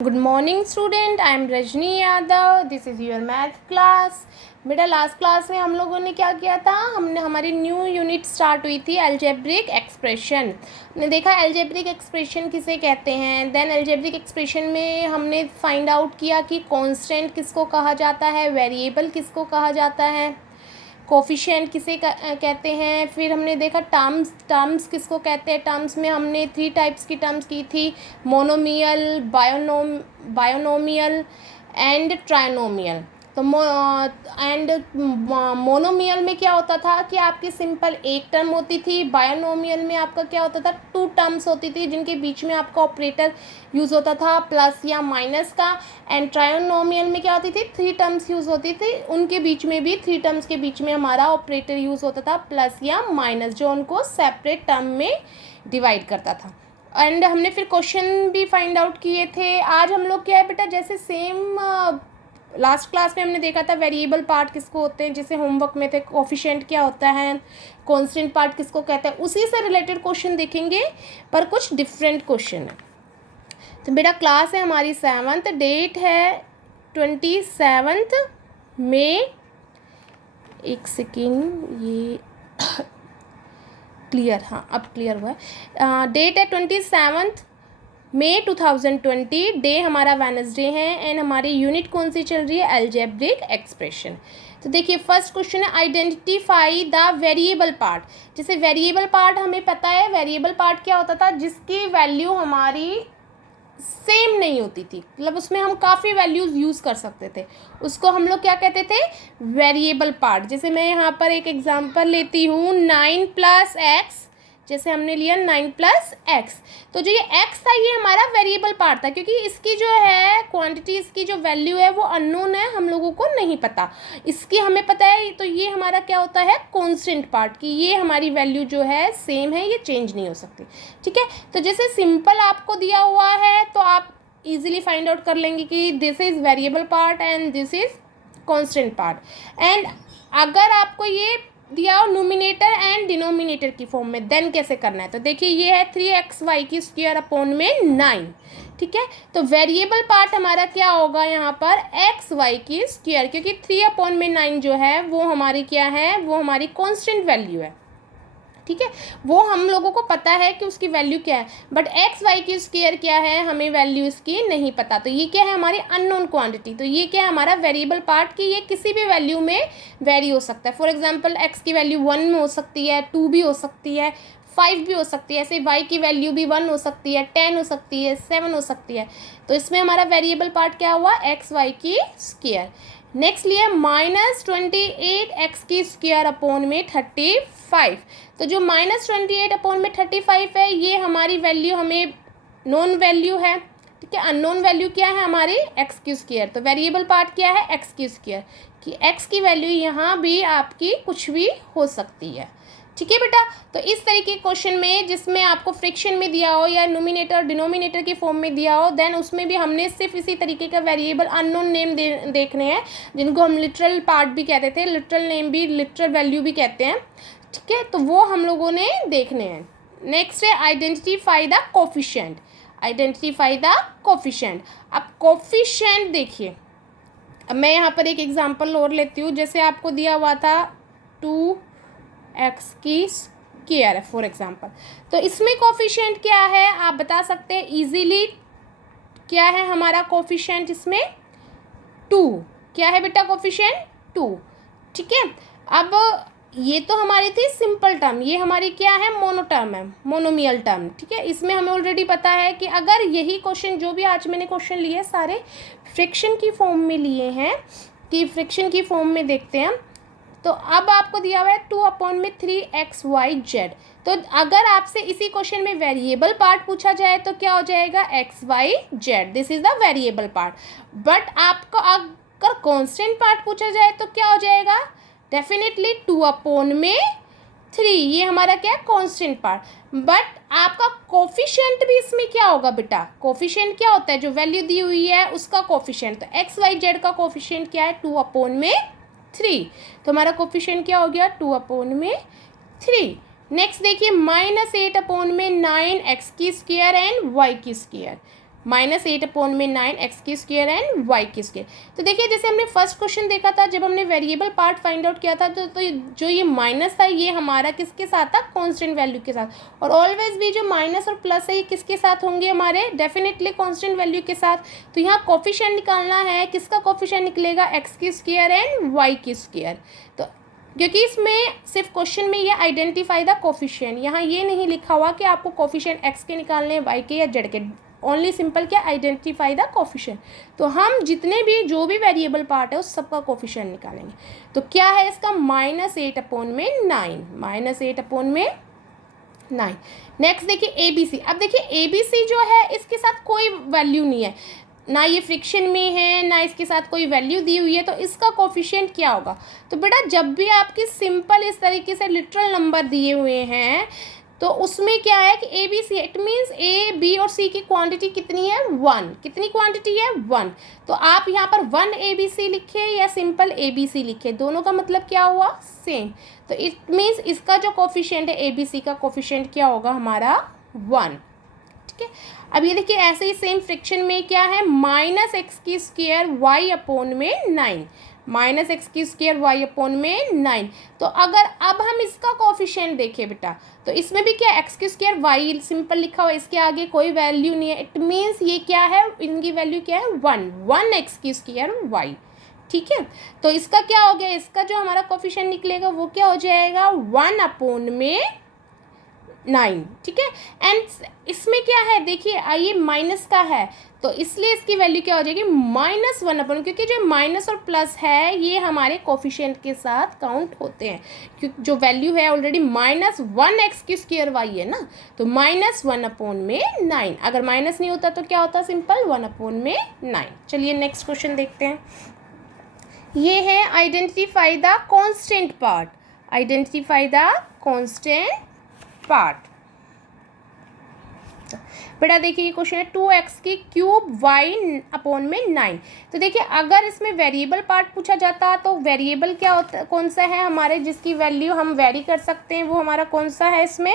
Good morning student, I am Rajni Yadav. This is your math class. बेटा last class में हम लोगों ने क्या किया था, हमने हमारी न्यू यूनिट स्टार्ट हुई थी अलजेब्रिक एक्सप्रेशन। हमने देखा अलजेब्रिक एक्सप्रेशन किसे कहते हैं। देन अलजेब्रिक एक्सप्रेशन में हमने फाइंड आउट किया कि कांस्टेंट किसको कहा जाता है, वेरिएबल किसको कहा जाता है, कोफिशिएंट किसे कहते हैं। फिर हमने देखा टर्म्स किसको कहते हैं। टर्म्स में हमने 3 टाइप्स की टर्म्स की थी, मोनोमियल, बायोनोमियल एंड ट्राइनोमियल। तो मोनोमियल में क्या होता था कि आपकी सिंपल एक टर्म होती थी। बायोनोमियल में आपका क्या होता था, 2 टर्म्स होती थी जिनके बीच में आपका ऑपरेटर यूज़ होता था प्लस या माइनस का। एंड ट्रायोनोमियल में क्या होती थी, 3 टर्म्स यूज़ होती थी, उनके बीच में भी 3 टर्म्स के बीच में हमारा ऑपरेटर यूज़ होता था प्लस या माइनस, जो उनको सेपरेट टर्म में डिवाइड करता था। एंड हमने फिर क्वेश्चन भी फाइंड आउट किए थे। आज हम लोग क्या है बेटा, जैसे सेम लास्ट क्लास में हमने देखा था वेरिएबल पार्ट किसको होते हैं, जैसे होमवर्क में थे कोफिशिएंट क्या होता है, कांस्टेंट पार्ट किसको कहते हैं, उसी से रिलेटेड क्वेश्चन देखेंगे पर कुछ डिफरेंट क्वेश्चन है। तो बेटा क्लास है हमारी 7th, डेट है 27 मई। एक सेकेंड, ये क्लियर, हाँ अब क्लियर हुआ है। डेट है 27 मई 2020। डे हमारा वेडनेसडे है एंड हमारी यूनिट कौन सी चल रही है, अलजेब्रिक एक्सप्रेशन। तो देखिए फर्स्ट क्वेश्चन है, आइडेंटिफाई द वेरिएबल पार्ट। जैसे वेरिएबल पार्ट हमें पता है, वेरिएबल पार्ट क्या होता था, जिसकी वैल्यू हमारी सेम नहीं होती थी, मतलब उसमें हम काफ़ी वैल्यूज़ यूज़ कर सकते थे, उसको हम लोग क्या कहते थे, वेरिएबल पार्ट। जैसे मैं यहाँ पर एक एग्जांपल लेती हूँ, 9 + x, जैसे हमने लिया 9 + x, तो जो ये x था ये हमारा वेरिएबल पार्ट था, क्योंकि इसकी जो है क्वांटिटी, इसकी जो वैल्यू है वो अननोन है, हम लोगों को नहीं पता। इसकी हमें पता है, तो ये हमारा क्या होता है, कांस्टेंट पार्ट, की ये हमारी वैल्यू जो है सेम है, ये चेंज नहीं हो सकती। ठीक है, तो जैसे सिंपल आपको दिया हुआ है तो आप इजीली फाइंड आउट कर लेंगे कि this is variable part and this is constant part. And अगर आपको ये दिया हो न्यूमिनेटर एंड डिनोमिनेटर की फॉर्म में, देन कैसे करना है। तो देखिए ये है 3xy² / 9। ठीक है, तो वेरिएबल पार्ट हमारा क्या होगा यहाँ पर, xy², क्योंकि 3/9 जो है वो हमारी क्या है, वो हमारी कांस्टेंट वैल्यू है। ठीक है, वो हम लोगों को पता है कि उसकी वैल्यू क्या है, बट xy² क्या है, हमें वैल्यू इसकी नहीं पता। तो ये क्या है, हमारी अननोन क्वांटिटी। तो ये क्या है, हमारा वेरिएबल पार्ट, की ये किसी भी वैल्यू में वेरी हो सकता है। फॉर एग्जांपल x की वैल्यू 1 में हो सकती है, 2 भी हो सकती है, 5 भी हो सकती है, ऐसे y की वैल्यू भी 1 हो सकती है, 10 हो सकती है, 7 हो सकती है। तो इसमें हमारा वेरिएबल पार्ट क्या हुआ, xy²। नेक्स्ट लिया -28x² / 35। तो जो -28/35 है, ये हमारी वैल्यू हमें नॉन वैल्यू है। ठीक है, अननोन वैल्यू क्या है हमारी, x²। तो वेरिएबल पार्ट क्या है, x², कि x की वैल्यू यहाँ भी आपकी कुछ भी हो सकती है। ठीक है बेटा, तो इस तरीके के क्वेश्चन में जिसमें आपको फ्रिक्शन में दिया हो या न्यूमिनेटर डिनोमिनेटर की फॉर्म में दिया हो, देन उसमें भी हमने सिर्फ इसी तरीके का वेरिएबल अननोन नेम देखने हैं, जिनको हम लिटरल पार्ट भी कहते थे, लिटरल नेम भी, लिटरल वैल्यू भी कहते हैं। ठीक है, तो वो हम लोगों ने देखने हैं। नेक्स्ट है identify the coefficient. Identify the coefficient. अब कोफिशिएंट देखिए, अब मैं यहाँ पर एक एग्जांपल और लेती हूँ। जैसे आपको दिया हुआ था 2x² फॉर एग्जांपल, तो इसमें कोफिशिएंट क्या है आप बता सकते हैं इजीली। क्या है हमारा कोफिशिएंट इसमें, 2। क्या है बेटा कोफिशिएंट, 2। ठीक है, अब ये तो हमारी थी सिंपल टर्म, ये हमारी क्या है, मोनो टर्म है, मोनोमियल टर्म। ठीक है, इसमें हमें ऑलरेडी पता है कि अगर यही क्वेश्चन, जो भी आज मैंने क्वेश्चन लिए सारे फ्रिक्शन की फॉर्म में लिए हैं, कि फ्रिक्शन की फॉर्म में देखते हैं। तो अब आपको दिया हुआ है 2/3xyz। तो अगर आपसे इसी क्वेश्चन में वेरिएबल पार्ट पूछा जाए तो क्या हो जाएगा, xyz, this is the variable part. But आपको अगर कांस्टेंट पार्ट पूछा जाए तो क्या हो जाएगा, डेफिनेटली 2/3, ये हमारा क्या है, कांस्टेंट पार्ट। बट आपका कोफिशिएंट भी इसमें क्या होगा बेटा, कोफिशिएंट क्या होता है, जो वैल्यू दी हुई है उसका कोफिशिएंट। तो xyz का कोफिशिएंट क्या है, 2/3। तो हमारा कोफिशिएंट क्या हो गया, 2/3। नेक्स्ट देखिए -8/9 x² एंड y²। -8/9 एक्स की स्क्वायर एंड वाई की स्क्वायर। तो देखिए जैसे हमने फर्स्ट क्वेश्चन देखा था, जब हमने वेरिएबल पार्ट फाइंड आउट किया था, तो जो ये माइनस था ये हमारा किसके साथ था, कांस्टेंट वैल्यू के साथ। और ऑलवेज भी जो माइनस और प्लस है ये किसके साथ होंगे, हमारे डेफिनेटली कांस्टेंट वैल्यू के साथ। तो यहाँ कोफिशिएंट निकालना है, किसका कोफिशिएंट निकलेगा, एक्स की स्क्वायर एंड वाई की स्क्वायर। तो क्योंकि इसमें सिर्फ क्वेश्चन में ये आइडेंटिफाई द कोफिशिएंट, यहाँ ये नहीं लिखा हुआ कि आपको कोफिशिएंट एक्स के निकालने हैं, वाई के या जेड के, ओनली सिंपल क्या, आइडेंटिफाई द कोफिशिएंट। तो हम जितने भी जो भी वेरिएबल पार्ट है उस सबका कोफिशिएंट निकालेंगे। तो क्या है इसका, -8/9, -8/9। नेक्स्ट देखिए ए बी सी। अब देखिए ए बी सी जो है इसके साथ कोई वैल्यू नहीं है, ना ये फ्रिक्शन में है, ना इसके साथ कोई वैल्यू दी हुई है, तो इसका कोफिशिएंट क्या होगा। तो बेटा जब भी आपकी सिंपल इस तरीके से लिटरल नंबर दिए हुए हैं तो उसमें क्या है कि A B C, it means A B और सी की क्वांटिटी कितनी है, 1। कितनी क्वांटिटी है, 1। तो आप यहाँ पर 1 ए बी सी लिखे या सिंपल ए बी सी लिखे, दोनों का मतलब क्या हुआ, सेम। तो इट मीन्स इसका जो कोफिशिएंट है ए बी सी का कोफिशिएंट क्या होगा हमारा, 1। ठीक है। अब ये देखिए ऐसे ही सेम फ्रिक्शन में क्या है, -x की स्क्वायर y/9, -x की स्क्वायर y/9। तो अगर अब हम इसका कोफिशिएंट देखें बेटा, तो इसमें भी क्या, x की स्क्वायर y सिंपल लिखा हुआ है, इसके आगे कोई वैल्यू नहीं है, इट मीन्स ये क्या है, इनकी वैल्यू क्या है, 1 x की स्क्वायर y। ठीक है। तो इसका क्या हो गया, इसका जो हमारा कोफिशिएंट निकलेगा वो क्या हो जाएगा, 1/9। ठीक है। एंड इसमें क्या है, देखिए ये माइनस का है, तो इसलिए इसकी वैल्यू क्या हो जाएगी, -1/, क्योंकि जो माइनस और प्लस है ये हमारे कोफिशिएंट के साथ काउंट होते हैं, क्योंकि जो वैल्यू है ऑलरेडी -1 x की स्क्वायर y है ना, तो -1/9। अगर माइनस नहीं होता तो क्या होता, सिंपल 1/9। चलिए नेक्स्ट क्वेश्चन देखते हैं। ये है identify the constant part, identify the constant part. बेटा देखिए ये क्वेश्चन है 2x की क्यूब y/9। तो देखिए अगर इसमें वेरिएबल पार्ट पूछा जाता तो वेरिएबल क्या होता, कौन सा है हमारे जिसकी वैल्यू हम वेरी कर सकते हैं, वो हमारा कौन सा है, इसमें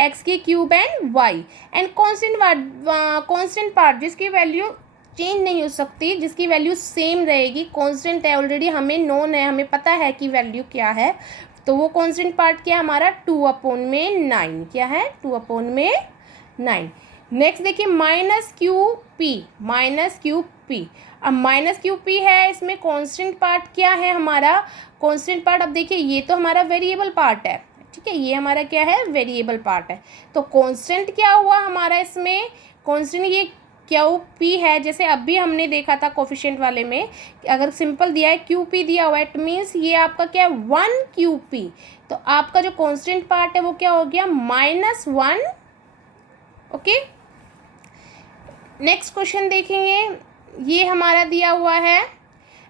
x की cube and y। And constant part जिसकी वैल्यू चेंज नहीं हो सकती, जिसकी वैल्यू सेम रहेगी, कांस्टेंट है, ऑलरेडी हमें नोन है, हमें पता है कि वैल्यू क्या है, तो वो कांस्टेंट पार्ट क्या है हमारा, 2/9। क्या है, 2/9। नेक्स्ट देखिए -QP। अब -QP है, इसमें कांस्टेंट पार्ट क्या है हमारा, कांस्टेंट पार्ट, अब देखिए ये तो हमारा वेरिएबल पार्ट है, ठीक है, ये हमारा क्या है, वेरिएबल पार्ट है। तो कांस्टेंट क्या हुआ हमारा, इसमें कांस्टेंट ये QP है, जैसे अभी हमने देखा था कोफिशिएंट वाले में, अगर सिंपल दिया है QP दिया हुआ है, इट मीन्स ये आपका क्या है, 1 QP। तो आपका जो कांस्टेंट पार्ट है वो क्या हो गया, -1। ओके। नेक्स्ट क्वेश्चन देखेंगे, ये हमारा दिया हुआ है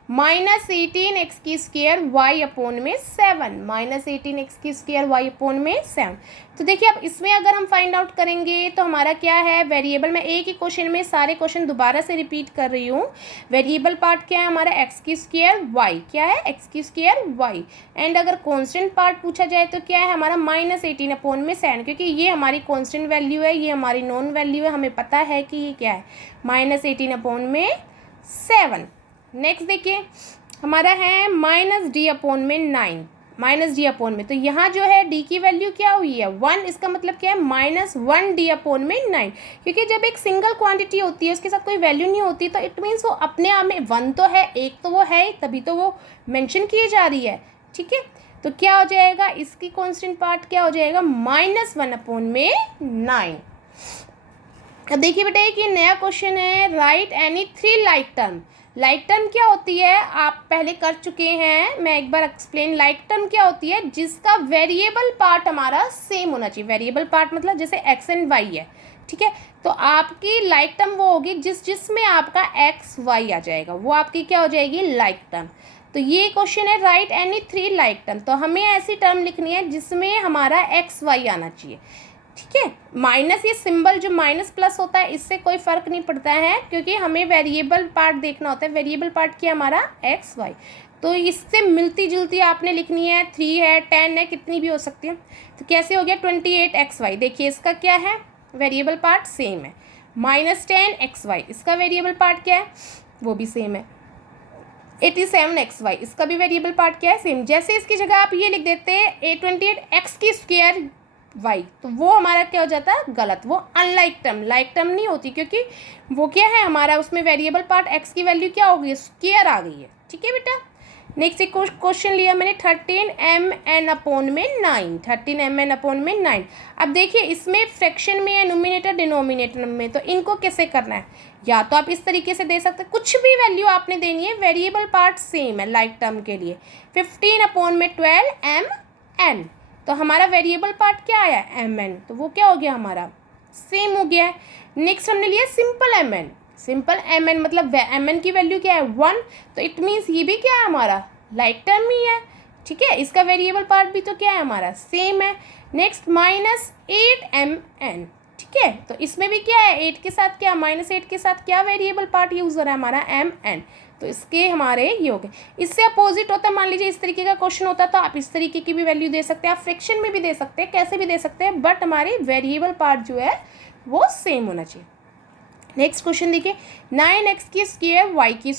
-18x की स्क्वायर y/7, -18x की स्क्वायर y/7। तो देखिए अब इसमें अगर हम फाइंड आउट करेंगे तो हमारा क्या है, वेरिएबल, मैं एक ही क्वेश्चन में सारे क्वेश्चन दोबारा से रिपीट कर रही हूँ। वेरिएबल पार्ट क्या है हमारा, x की स्क्वायर y, क्या है, x की स्क्वायर y। एंड अगर कांस्टेंट पार्ट पूछा जाए तो क्या है हमारा, -18/7, क्योंकि ये हमारी कांस्टेंट वैल्यू है, ये हमारी नॉन वैल्यू है, हमें पता है कि ये क्या है, -18/7। नेक्स्ट देखिए हमारा है -D/9, -D/, तो यहाँ जो है D की वैल्यू क्या हुई है, 1, इसका मतलब क्या है, -1D/9, क्योंकि जब एक सिंगल क्वांटिटी होती है उसके साथ कोई वैल्यू नहीं होती तो इट मीन्स वो अपने आप में 1 तो है, एक तो वो है, तभी तो वो मेंशन की जा रही है। ठीक है। तो क्या हो जाएगा, इसकी कांस्टेंट पार्ट क्या हो जाएगा, -1/9। अब देखिए बेटा एक ये नया क्वेश्चन है, right any 3 like term. Like term क्या होती है, आप पहले कर चुके हैं, मैं एक बार एक्सप्लेन। लाइक टर्म क्या होती है, जिसका वेरिएबल पार्ट हमारा सेम होना चाहिए। वेरिएबल पार्ट मतलब जैसे x एंड y है, ठीक है, तो आपकी लाइक टर्म वो होगी जिसमें आपका x y आ जाएगा, वो आपकी क्या हो जाएगी, लाइक टर्म। तो ये क्वेश्चन है राइट एनी 3 लाइक टर्म, तो हमें ऐसी टर्म लिखनी है जिसमें हमारा x y आना चाहिए। ठीक है। माइनस, ये सिंबल जो माइनस प्लस होता है इससे कोई फ़र्क नहीं पड़ता है, क्योंकि हमें वेरिएबल पार्ट देखना होता है। वेरिएबल पार्ट क्या हमारा, एक्स वाई, तो इससे मिलती जुलती आपने लिखनी है, 3 है, 10 है, कितनी भी हो सकती है। तो कैसे हो गया, 28XY। देखिए इसका क्या है, वेरिएबल पार्ट सेम है। -10xy, इसका वेरिएबल पार्ट क्या है, वो भी सेम है। 87xy, इसका भी वेरिएबल पार्ट क्या है, सेम। जैसे इसकी जगह आप ये लिख देते हैं 828x²y, तो वो हमारा क्या हो जाता है, गलत। वो अनलाइक टर्म, लाइक टर्म नहीं होती, क्योंकि वो क्या है हमारा, उसमें वेरिएबल पार्ट x की वैल्यू क्या हो गई, स्क्वायर आ गई है। ठीक है बेटा। नेक्स्ट एक क्वेश्चन लिया मैंने 13mn/9, 13mn/9। अब देखिए इसमें फ्रैक्शन में है, नोमिनेटर डिनोमिनेटर में, तो इनको कैसे करना है, या तो आप इस तरीके से दे सकते हैं, कुछ भी वैल्यू आपने देनी है, वेरिएबल पार्ट सेम है लाइक टर्म के लिए। 15/12mn, तो हमारा वेरिएबल पार्ट क्या आया, mn, तो वो क्या हो गया हमारा, सेम हो गया है। नेक्स्ट हमने लिया सिंपल mn, सिंपल mn मतलब mn की वैल्यू क्या है 1, तो इट मीन्स ये भी क्या है हमारा, लाइक टर्म ही है। ठीक है, इसका वेरिएबल पार्ट भी तो क्या है हमारा, सेम है। नेक्स्ट -8mn, ठीक है, तो इसमें भी क्या है, 8 के साथ क्या, -8 के साथ क्या वेरिएबल पार्ट यूज हो रहा है हमारा, mn, तो इसके हमारे ये हो गए। इससे अपोजिट होता है, मान लीजिए इस तरीके का क्वेश्चन होता तो आप इस तरीके की भी वैल्यू दे सकते हैं, आप फ्रैक्शन में भी दे सकते हैं, कैसे भी दे सकते हैं, बट हमारे वेरिएबल पार्ट जो है वो सेम होना चाहिए। नेक्स्ट क्वेश्चन देखिए 9x² y²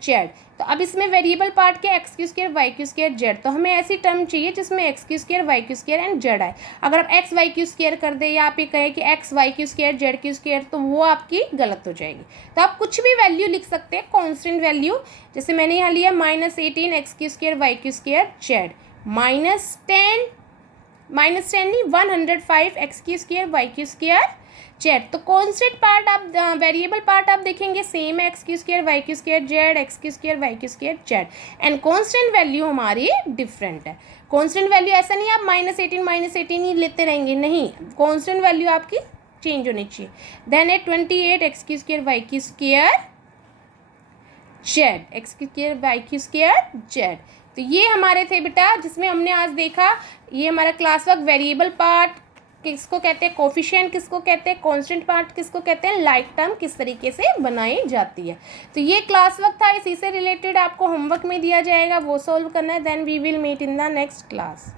z, तो अब इसमें वेरिएबल पार्ट क्या, x² y² z, तो हमें ऐसी टर्म चाहिए जिसमें x² y² एंड z आए। अगर आप x y² कर दे या आप ये कहें कि x y² z², तो वो आपकी गलत हो जाएगी। तो आप कुछ भी वैल्यू लिख सकते हैं, कॉन्स्टेंट वैल्यू, जैसे मैंने यहाँ लिया -18x² y² z, -10 नहीं 105x² y² z, तो कॉन्स्टेंट पार्ट आप, वेरिएबल पार्ट आप देखेंगे सेम है, x² y² z, x² y² z, and constant value हमारी डिफरेंट है। कॉन्स्टेंट वैल्यू ऐसा नहीं आप -18 ही लेते रहेंगे, नहीं, कॉन्स्टेंट वैल्यू आपकी चेंज होनी चाहिए। देन है 28x² y² z, x² y² z, तो ये हमारे थे बेटा, जिसमें हमने आज देखा, ये हमारा क्लास वर्क, वेरिएबल पार्ट किसको कहते हैं, कोफिशिएंट किसको कहते हैं, कांस्टेंट पार्ट किसको कहते हैं, लाइक टर्म किस तरीके से बनाई जाती है। तो ये क्लास वर्क था, इसी से रिलेटेड आपको होमवर्क में दिया जाएगा, वो सॉल्व करना है। Then we will meet in the next class.